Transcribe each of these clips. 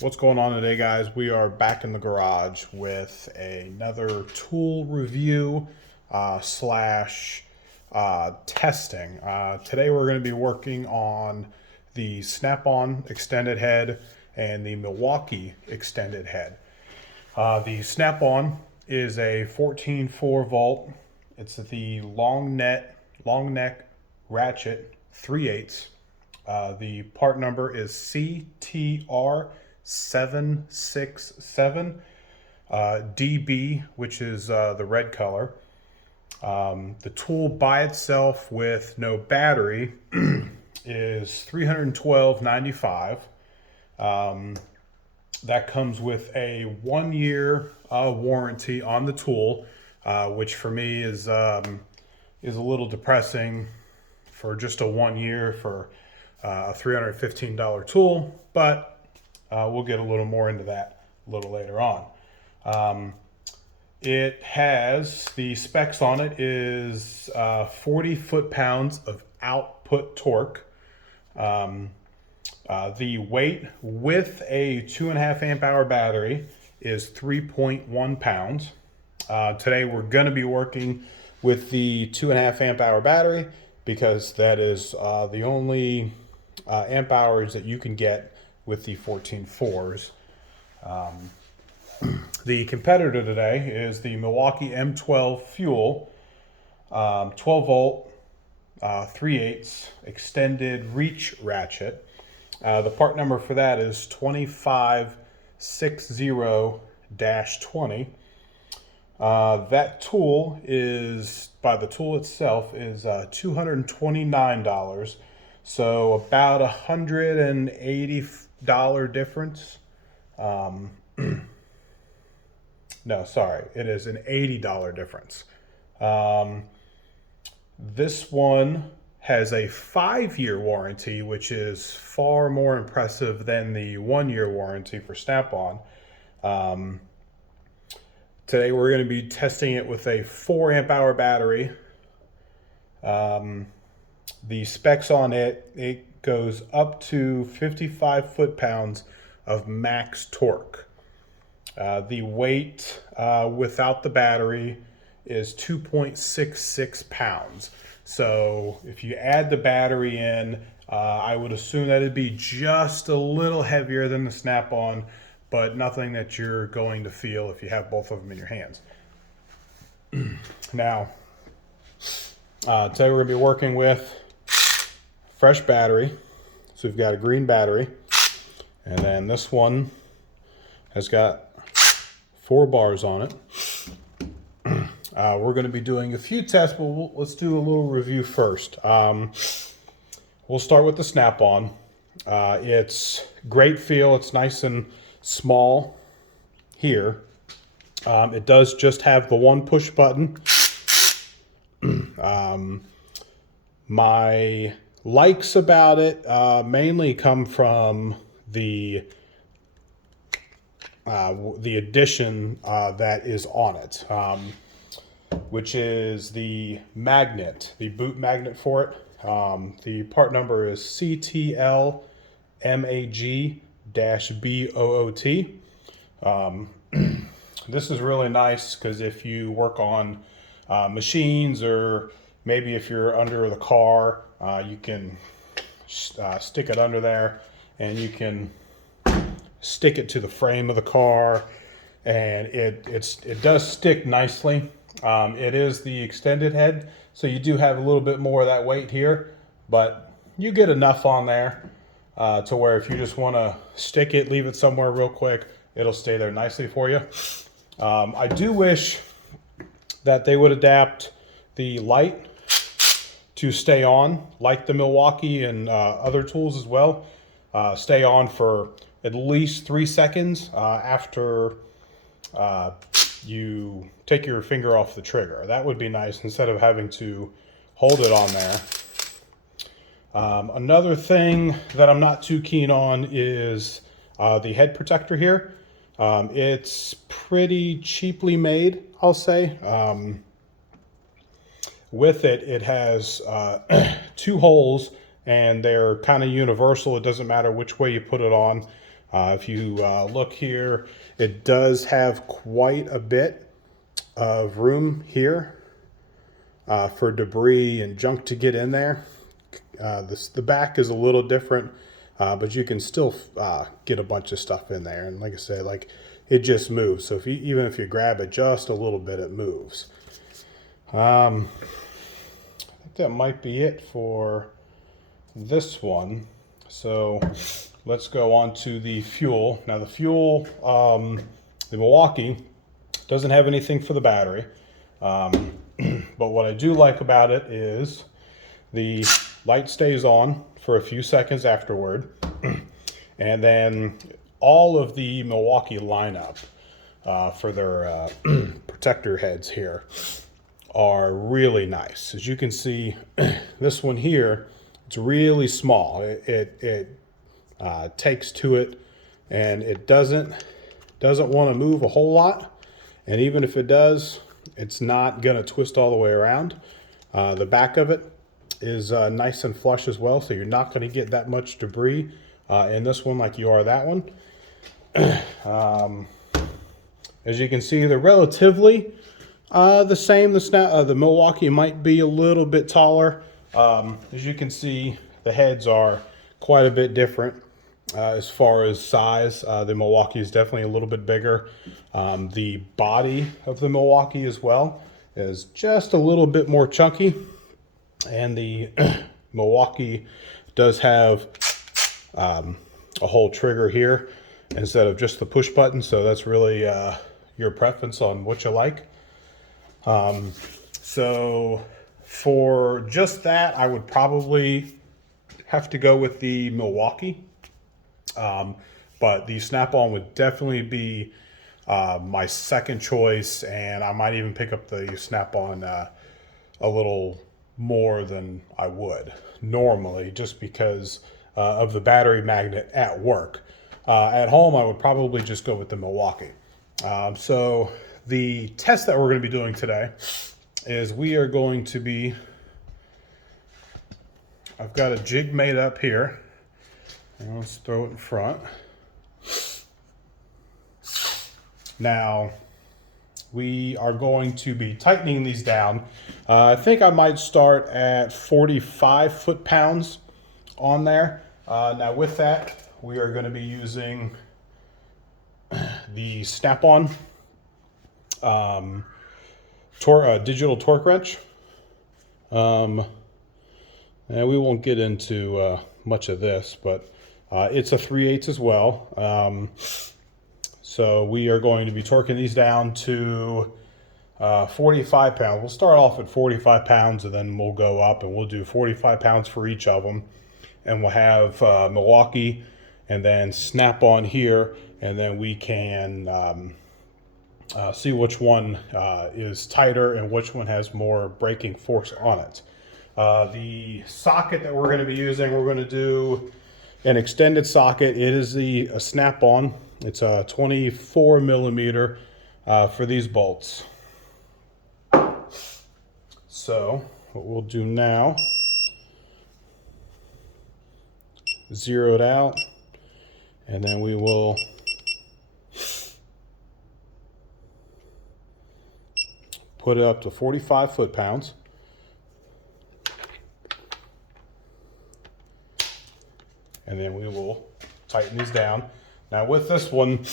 What's going on today, guys? We are back in the garage with another tool review slash testing. Today we're going to be working on the Snap-on extended head and the Milwaukee extended head. The Snap-on is a 14.4 volt. It's the long neck Ratchet 3/8. The part number is CTR 767 DB, which is the red color. The tool by itself with no battery is $312.95. That comes with a 1 year warranty on the tool, which for me is a little depressing for just a 1 year for a $315 tool, but we'll get a little more into that a little later on. It has, the specs on it is 40 foot-pounds of output torque. The weight with a 2.5 amp hour battery is 3.1 pounds. Today we're going to be working with the 2.5 amp hour battery because that is the only amp hours that you can get with the 14.4s. The competitor today is the Milwaukee M12 Fuel 12 volt 3/8 extended reach ratchet. The part number for that is 2560-20. That tool is, by the tool itself, is $229. So about $180 difference. No, sorry, it is an $80 difference. This one has a 5-year warranty, which is far more impressive than the 1-year warranty for Snap-on. Today we're going to be testing it with a 4 amp hour battery. The specs on it goes up to 55 foot-pounds of max torque. The weight without the battery is 2.66 pounds. So if you add the battery in, I would assume that it'd be just a little heavier than the Snap-on, but nothing that you're going to feel if you have both of them in your hands. Now, today we're going to be working with fresh battery. So we've got a green battery, and then this one has got 4 bars on it. We're going to be doing a few tests, but let's do a little review first. We'll start with the Snap-on. It's great feel. It's nice and small here. It does just have the one push button. My likes about it mainly come from the addition that is on it, which is the magnet, the boot magnet for it. The part number is CTL-MAG-BOOT. This is really nice because if you work on machines, or maybe if you're under the car, you can stick it under there and you can stick it to the frame of the car, and it does stick nicely. It is the extended head, so you do have a little bit more of that weight here, but you get enough on there to where if you just want to stick it, leave it somewhere real quick, it'll stay there nicely for you. I do wish that they would adapt the light to stay on, like the Milwaukee and other tools as well. Stay on for at least 3 seconds after you take your finger off the trigger. That would be nice instead of having to hold it on there. Another thing that I'm not too keen on is the head protector here. It's pretty cheaply made, I'll say. With it, it has 2 holes, and they're kind of universal. It doesn't matter which way you put it on. If you look here, it does have quite a bit of room here for debris and junk to get in there. The back is a little different, but you can still get a bunch of stuff in there. And like I said, like it just moves. So even if you grab it just a little bit, it moves. I think that might be it for this one. So let's go on to the fuel. Now the fuel, the Milwaukee doesn't have anything for the battery. But what I do like about it is the light stays on for a few seconds afterward. And then all of the Milwaukee lineup for their protector heads here are really nice. As you can see, this one here, it's really small. It takes to it, and it doesn't want to move a whole lot. And even if it does, it's not going to twist all the way around. The back of it is nice and flush as well, so you're not going to get that much debris in this one like you are that one. As you can see, they're relatively the same. The Milwaukee might be a little bit taller. As you can see, the heads are quite a bit different as far as size. The Milwaukee is definitely a little bit bigger. The body of the Milwaukee as well is just a little bit more chunky. And the Milwaukee does have a whole trigger here instead of just the push button. So that's really your preference on what you like. So for just that, I would probably have to go with the Milwaukee. But the Snap-on would definitely be my second choice, and I might even pick up the Snap-on a little more than I would normally, just because of the battery magnet at work. At home, I would probably just go with the Milwaukee. So the test that we're going to be doing today is we are going to be, I've got a jig made up here. And let's throw it in front. Now, we are going to be tightening these down. I think I might start at 45 foot-pounds on there. Now with that, we are going to be using the Snap-on digital torque wrench. And we won't get into much of this, but it's a 3/8 as well. So we are going to be torquing these down to 45 pounds. We'll start off at 45 pounds and then we'll go up and we'll do 45 pounds for each of them. And we'll have Milwaukee and then Snap-on here, and then we can see which one is tighter and which one has more braking force on it. The socket that we're going to be using, we're going to do an extended socket. It is a Snap-on. It's a 24 millimeter for these bolts. So what we'll do now, zero it out, and then we will put it up to 45 foot-pounds. And then we will tighten these down. Now with this one,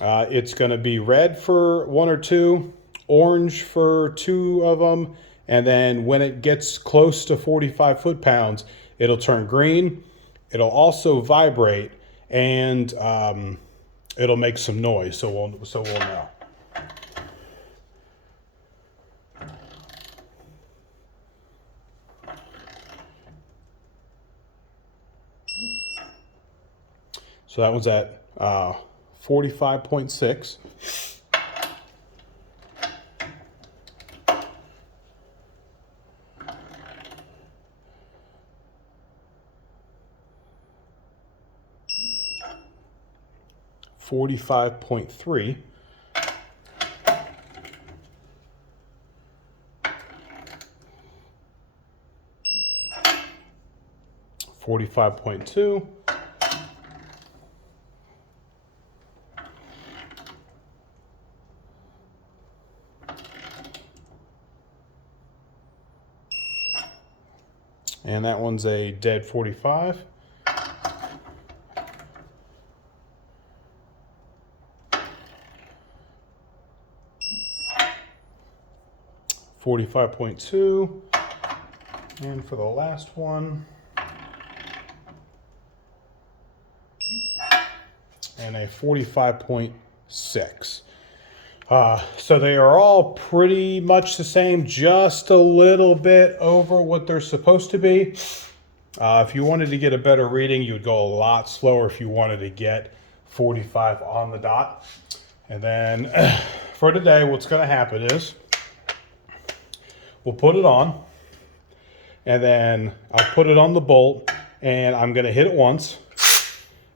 it's going to be red for 1 or 2, orange for 2 of them, and then when it gets close to 45 foot-pounds, it'll turn green. It'll also vibrate, and it'll make some noise, so we'll know. So that one's at 45.6. $45.3. 45.2. And that one's a dead 45. 45.2. And for the last one, and a 45.6. So they are all pretty much the same, just a little bit over what they're supposed to be. If you wanted to get a better reading, you would go a lot slower if you wanted to get 45 on the dot. And then for today, what's going to happen is we'll put it on, and then I'll put it on the bolt, and I'm going to hit it once.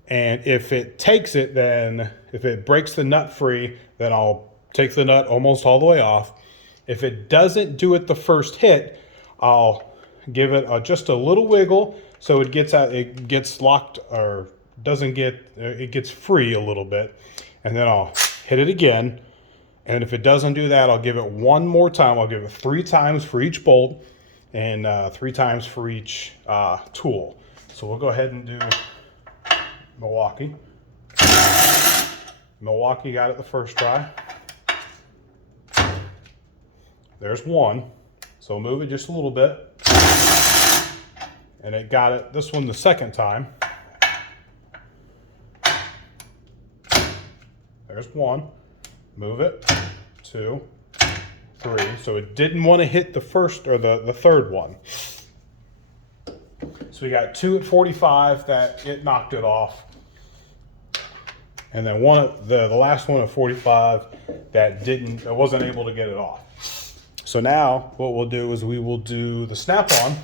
And if it takes it, then if it breaks the nut free, then I'll take the nut almost all the way off. If it doesn't do it the first hit, I'll give it just a little wiggle so it gets out, it gets locked, or doesn't get, it gets free a little bit. And then I'll hit it again. And if it doesn't do that, I'll give it one more time. I'll give it 3 times for each bolt and 3 times for each tool. So we'll go ahead and do Milwaukee. Milwaukee got it the first try. There's one. So move it just a little bit. And it got it, this one the second time. There's one. Move it. 2, 3. So it didn't want to hit the first or the third one. So we got 2 at 45 that it knocked it off. And then one at the last one at 45 that it wasn't able to get it off. So now what we'll do is we will do the snap-on.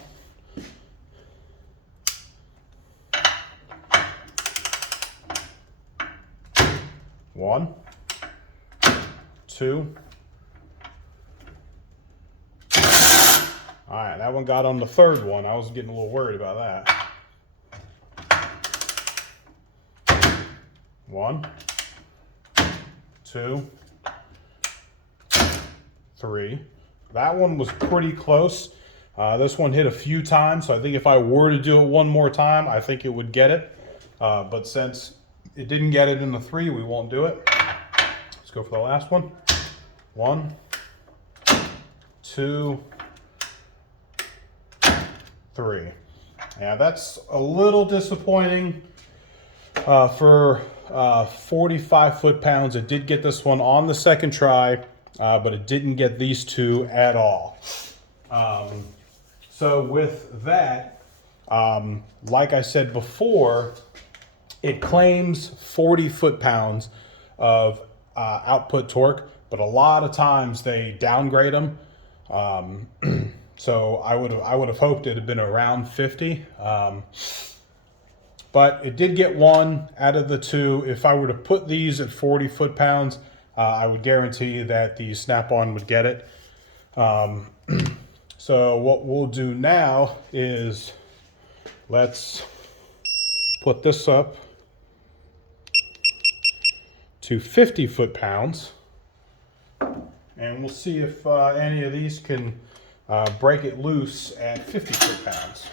One, 2. All right, that one got on the third one. I was getting a little worried about that. 1, 2, 3. That one was pretty close. This one hit a few times, so I think if I were to do it one more time, I think it would get it. But since it didn't get it in the 3, we won't do it. Let's go for the last one. 1, 2, 3. Yeah, that's a little disappointing for 45 foot-pounds. It did get this one on the second try, but it didn't get these 2 at all. So with that, like I said before, it claims 40 foot-pounds of output torque, but a lot of times they downgrade them. So I would have hoped it had been around 50. But it did get 1 out of the 2. If I were to put these at 40 foot-pounds, I would guarantee that the snap-on would get it. So what we'll do now is let's put this up to 50 foot-pounds, and we'll see if any of these can break it loose at 50 foot-pounds.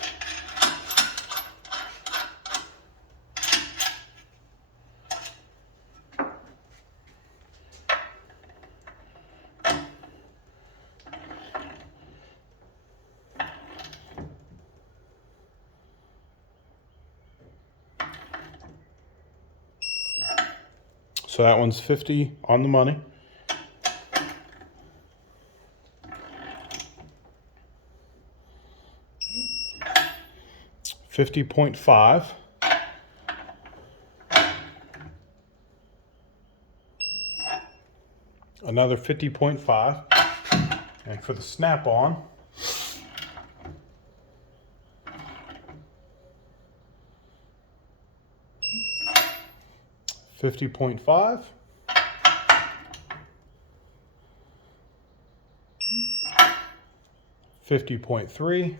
So that one's 50 on the money. $50.5. Another 50.5. And for the snap-on, $50.5. $50.3.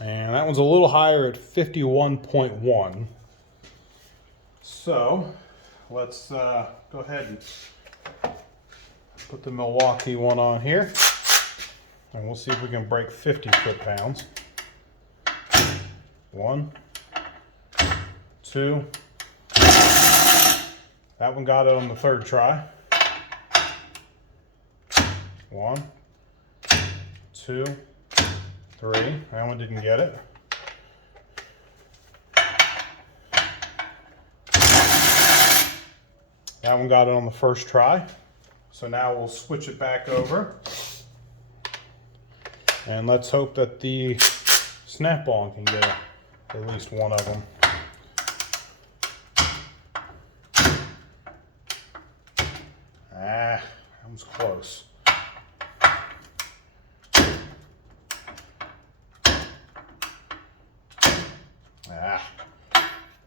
And that one's a little higher at 51.1. So let's go ahead and Put the Milwaukee one on here, and we'll see if we can break 50 foot-pounds. 1, 2. That one got it on the third try. 1, 2, 3. That one didn't get it. That one got it on the first try. So now we'll switch it back over. And let's hope that the snap-on can get at least one of them. That was close.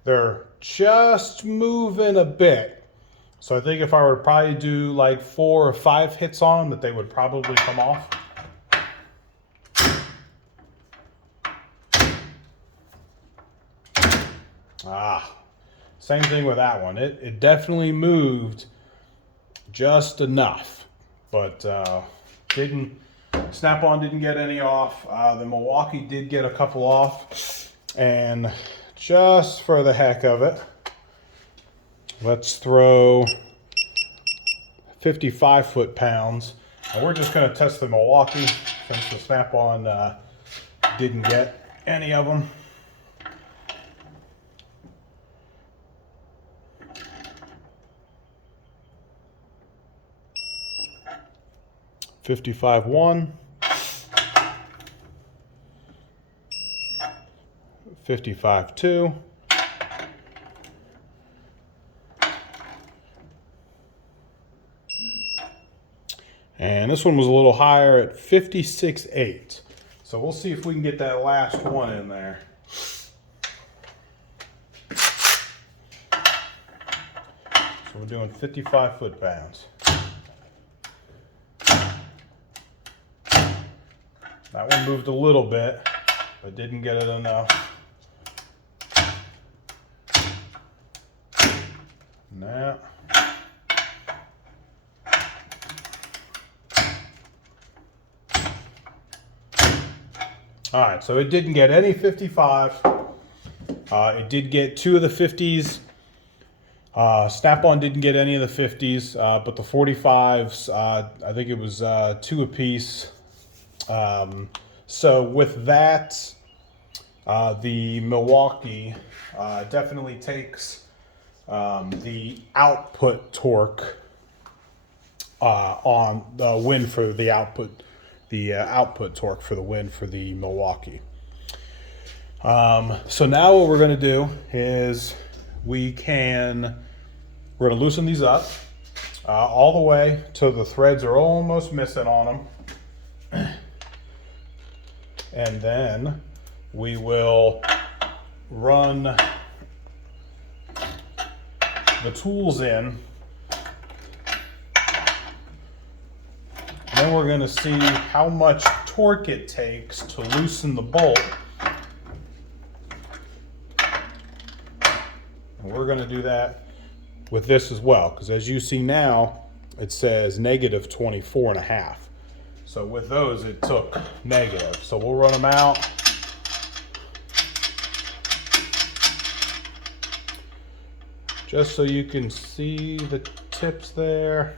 They're just moving a bit. So I think if I were to probably do like 4 or 5 hits on them, that they would probably come off. Same thing with that one. It definitely moved just enough, but Snap-on didn't get any off. The Milwaukee did get a couple off, and just for the heck of it, let's throw 55 foot-pounds, and we're just going to test the Milwaukee since the Snap-on didn't get any of them. 55-1, 55-2, and this one was a little higher at 56-8. So we'll see if we can get that last one in there. So we're doing 55 foot-pounds. That one moved a little bit, but didn't get it enough. Now, all right, so it didn't get any 55. It did get 2 of the 50s. Snap-on didn't get any of the 50s, but the 45s, I think it was 2 apiece. So with that, the Milwaukee definitely takes the output torque on the win for the output torque for the win for the Milwaukee. So now what we're going to do is we're going to loosen these up all the way till the threads are almost missing on them. And then we will run the tools in. Then we're going to see how much torque it takes to loosen the bolt. And we're going to do that with this as well, because as you see now, it says negative 24.5. So with those, it took negative. So we'll run them out. Just so you can see the tips there.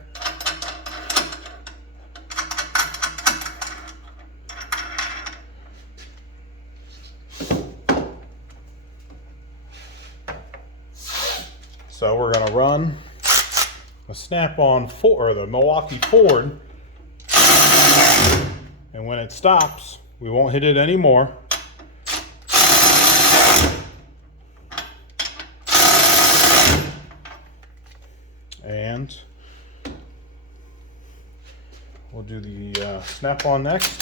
So we're going to run a Snap-on or the Milwaukee forward. And when it stops, we won't hit it anymore. And we'll do the Snap-on next.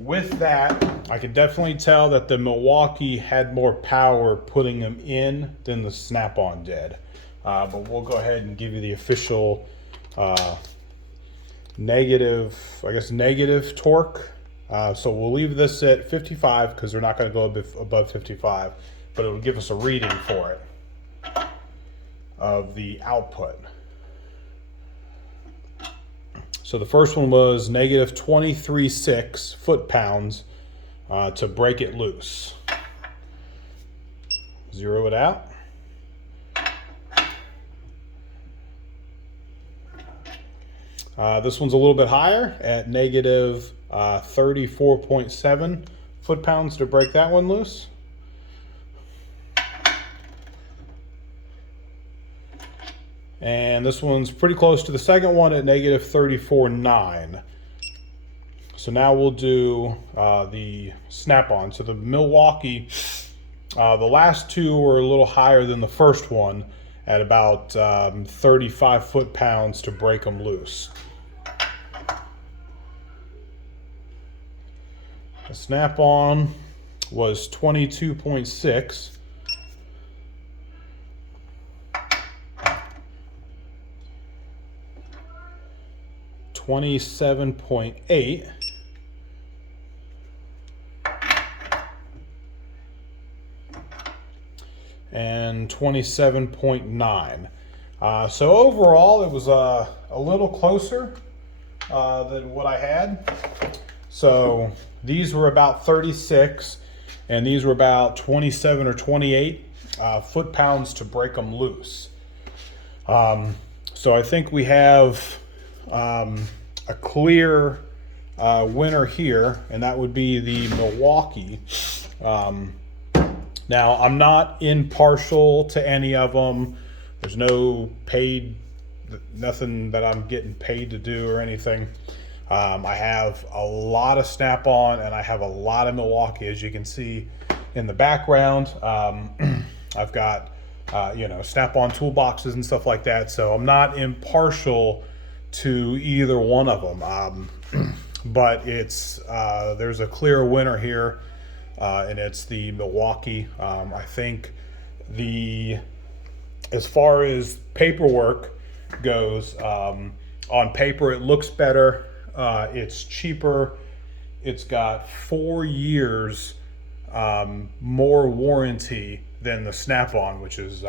With that, I could definitely tell that the Milwaukee had more power putting them in than the Snap-on did. but we'll go ahead and give you the official negative torque. So we'll leave this at 55 because they're not going to go above 55, but it'll give us a reading for it of the output. So the first one was negative 23.6 foot-pounds to break it loose. Zero it out. This one's a little bit higher at negative 34.7 foot-pounds to break that one loose. And this one's pretty close to the second one at negative 34.9. So now we'll do the snap-on. So the Milwaukee, the last two were a little higher than the first one at about 35 foot-pounds to break them loose. The snap-on was 22.6. $27.8 and 27.9. So overall, it was a little closer than what I had. So these were about 36, and these were about 27 or 28 foot-pounds to break them loose. So I think we have a clear winner here, and that would be the Milwaukee. Now, I'm not impartial to any of them. There's no paid, nothing that I'm getting paid to do or anything. I have a lot of Snap-on and I have a lot of Milwaukee, as you can see in the background. I've got, Snap-on toolboxes and stuff like that. So I'm not impartial to either one of them. But it's there's a clear winner here. And it's the Milwaukee. I think as far as paperwork goes, on paper it looks better. It's cheaper. It's got 4 years more warranty than the Snap-on, which is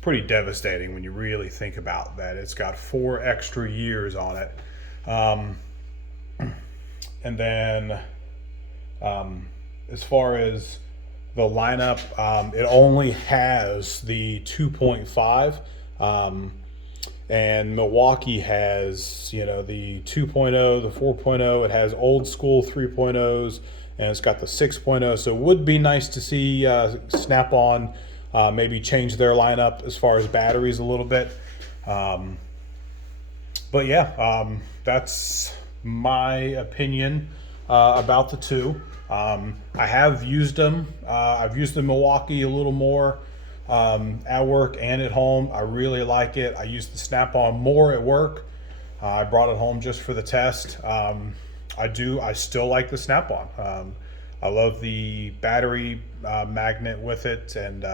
pretty devastating when you really think about that. It's got 4 extra years on it. And then as far as the lineup, it only has the 2.5, and Milwaukee has, the 2.0, the 4.0. It has old school 3.0s, and it's got the 6.0. So it would be nice to see Snap-on maybe change their lineup as far as batteries a little bit. But yeah, that's my opinion about the two. I have used them. I've used the Milwaukee a little more at work and at home. I really like it. I use the Snap-on more at work. I brought it home just for the test. I still like the Snap-on. I love the battery magnet with it, and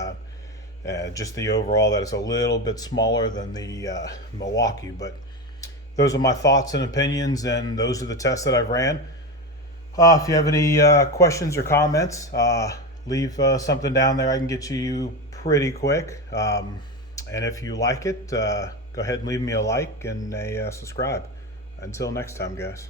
just the overall that it's a little bit smaller than the Milwaukee. But those are my thoughts and opinions, and those are the tests that I've ran. If you have any questions or comments, leave something down there. I can get you pretty quick. And if you like it, go ahead and leave me a like and a subscribe. Until next time, guys.